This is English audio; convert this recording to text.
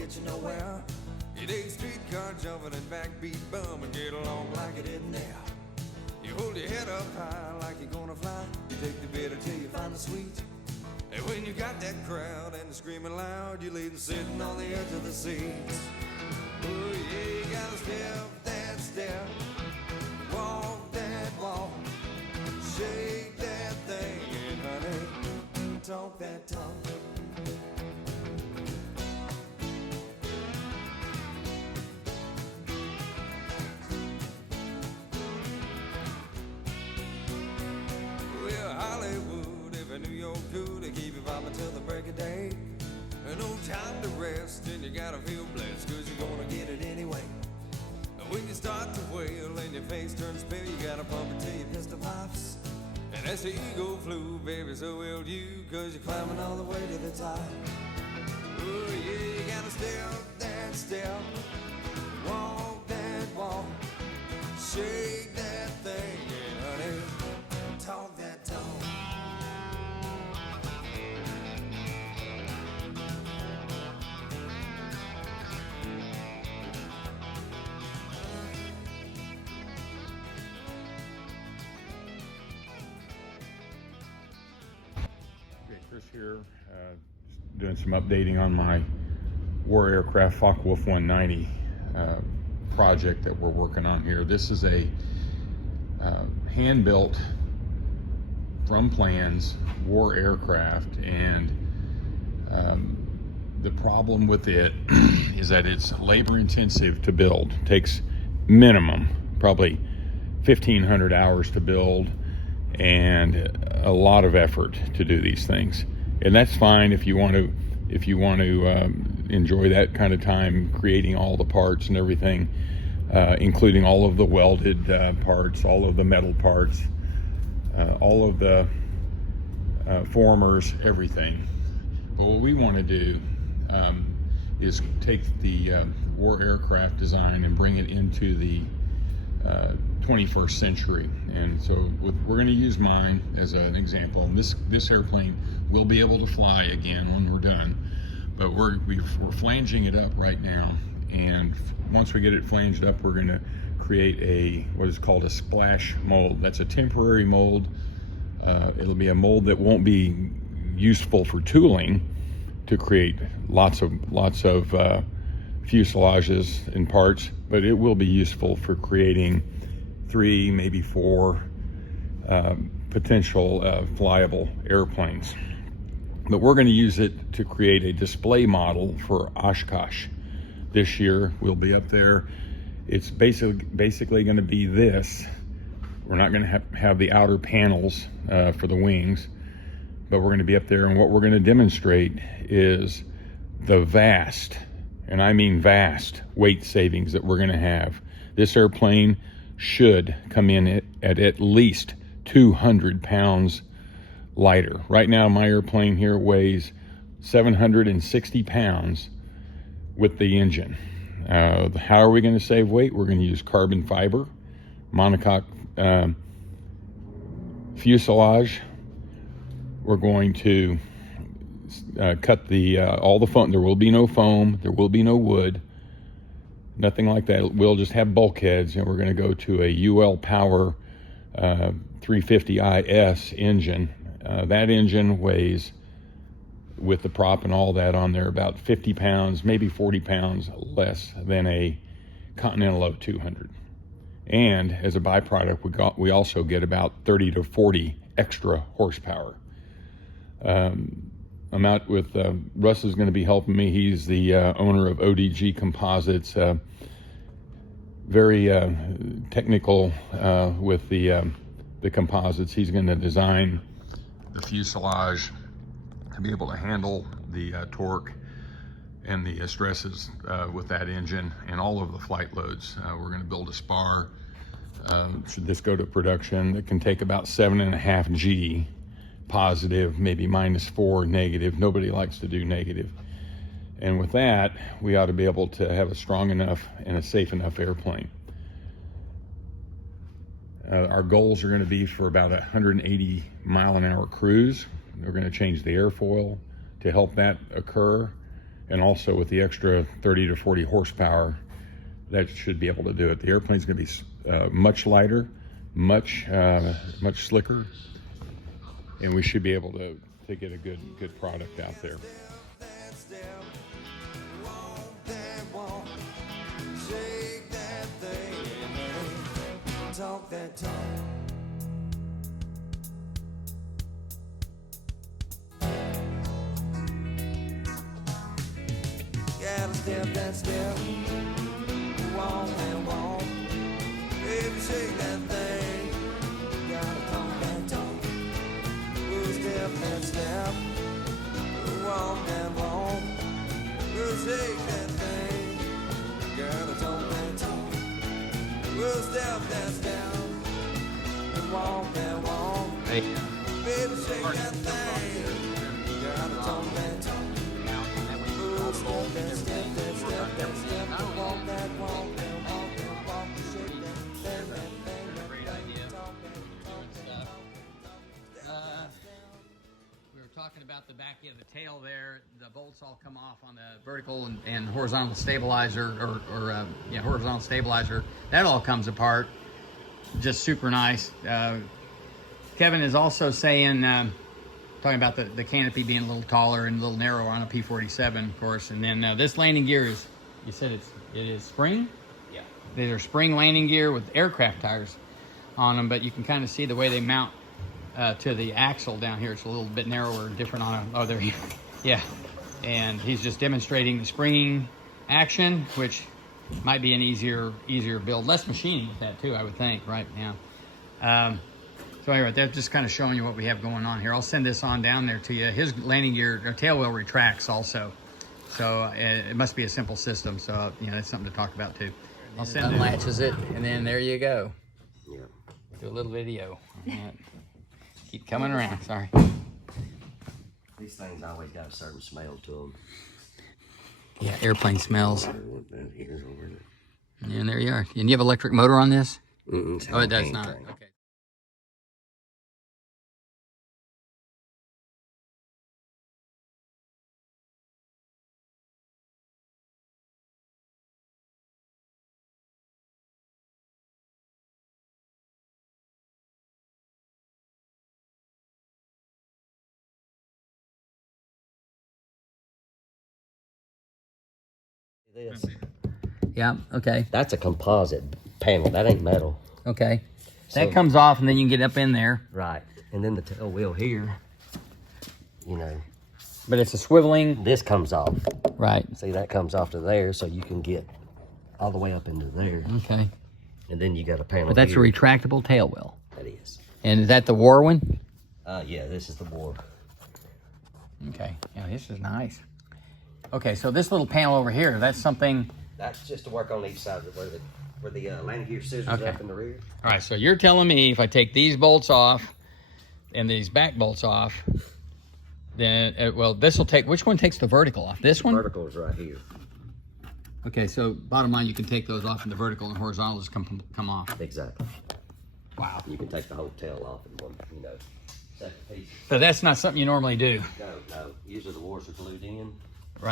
get you nowhere. You take streetcar jumping and backbeat bum and get along like it isn't there. You hold your head up high like you're gonna fly. You take the bitter till you find the sweet. And when you got that crowd and they're screaming loud, you leave them sitting on the edge of the seats. Oh yeah, you gotta step that step, walk that walk, shake that thing, and honey, talk that talk. Well, Hollywood, if I knew York could, they keep you vibing till the break of day. No time to rest, and you gotta feel blessed, cause you're gonna get it anyway. When you start to wail and your face turns pale, you gotta pump it till your pistol pops. And as the ego flew, baby, so will you, cause you're climbing all the way to the top. Oh yeah, you gotta step that step, walk that walk, shake that thing, and honey, talk that talk. Chris here, just doing some updating on my war aircraft FW190 project that we're working on here. This is a hand-built from plans war aircraft, and the problem with it is that it's labor intensive to build. It takes minimum probably 1,500 hours to build, and a lot of effort to do these things. And that's fine if you want to enjoy that kind of time creating all the parts and everything, including all of the welded parts, all of the metal parts, all of the formers, everything. But what we want to do is take the war aircraft design and bring it into the 21st century. And so we're going to use mine as an example. And this airplane will be able to fly again when we're done, but we're flanging it up right now. And once we get it flanged up, we're going to create what is called a splash mold. That's a temporary mold. It'll be a mold that won't be useful for tooling to create lots of fuselages and parts, but it will be useful for creating 3, maybe 4 potential flyable airplanes. But we're going to use it to create a display model for Oshkosh. This year we'll be up there. It's basically going to be this. We're not going to have the outer panels for the wings, but we're going to be up there, and what we're going to demonstrate is the vast, and I mean vast, weight savings that we're going to have. This airplane should come in at least 200 pounds lighter. Right now my airplane here weighs 760 pounds with the engine. How are we going to save weight? We're going to use carbon fiber, monocoque fuselage. We're going to cut all the foam. There will be no foam. There will be no wood. Nothing like that. We'll just have bulkheads, and we're going to go to a UL Power 350IS engine. That engine weighs, with the prop and all that on there, about 50 pounds, maybe 40 pounds less than a Continental 200. And as a byproduct, we also get about 30 to 40 extra horsepower. I'm out with Russ is going to be helping me. He's the owner of ODG Composites. Very technical with the composites. He's going to design the fuselage to be able to handle the torque and the stresses with that engine and all of the flight loads. We're going to build a spar. Should this go to production, it can take about 7.5 G positive, maybe -4 negative. Nobody likes to do negative. And with that, we ought to be able to have a strong enough and a safe enough airplane. Our goals are going to be for about 180 mile an hour cruise. We're going to change the airfoil to help that occur. And also with the extra 30 to 40 horsepower, that should be able to do it. The airplane's going to be much lighter, much slicker, and we should be able to get a good product out there. Talk that talk. Gotta step that step. Walk and walk. Baby, shake that thing. Gotta talk that talk. We'll step that step. Walk and walk. We'll shake that thing. Gotta talk that talk. We'll step that step. Walk and walk. Hey. Baby, shake that thing. Gotta talk that talk. We'll step that step, that step, that step. Walk that walk and walk and walk. Shake that thing, that thing, that Great thing. idea. Talk that, talk that. We were talking about the back end of the tail there. The bolts all come off on the vertical and horizontal stabilizer, or horizontal stabilizer. That all comes apart. Just super nice. Kevin is also saying, talking about the canopy being a little taller and a little narrower on a P-47, of course. And then this landing gear is, you said it is spring? Yeah. These are spring landing gear with aircraft tires on them, but you can kind of see the way they mount to the axle down here. It's a little bit narrower and different on a, oh, there you yeah. And he's just demonstrating the springing action, which might be an easier build. Less machining with that too, I would think, right now. So anyway, they're just kind of showing you what we have going on here. I'll send this on down there to you. His landing gear, or tail wheel retracts also. So it must be a simple system. So, that's something to talk about too. I'll send unlatches it, and then there you go. Yeah. Do a little video on that. Keep coming around, sorry. These things always got a certain smell to them. Yeah, airplane smells. Here's over it. And there you are. And you have electric motor on this? Mm-mm, Oh, it does thing. not. Okay. This. Yeah, okay. That's a composite panel. That ain't metal. Okay. So- That comes off and then you can get up in there. Right. And then the tail wheel here, But it's a swiveling. this comes off. Right. See, that comes off to there, so you can get all the way up into there. Okay. And then you got a panel But that's here. a retractable tail wheel. That is. And is that the war one? Yeah, this is the war. Okay. Yeah, this is nice. Okay, so this little panel over here, that's something. That's just to work on each side of where the landing gear scissors Okay. up in the rear. All right, so you're telling me if I take these bolts off and these back bolts off, then, this will take, which one takes the vertical off? This one? Vertical is right here. Okay, so bottom line, you can take those off and the vertical and horizontal just come off. Exactly. Wow. You can take the whole tail off in one, second piece. But that's not something you normally do. No. Usually the wars are glued in.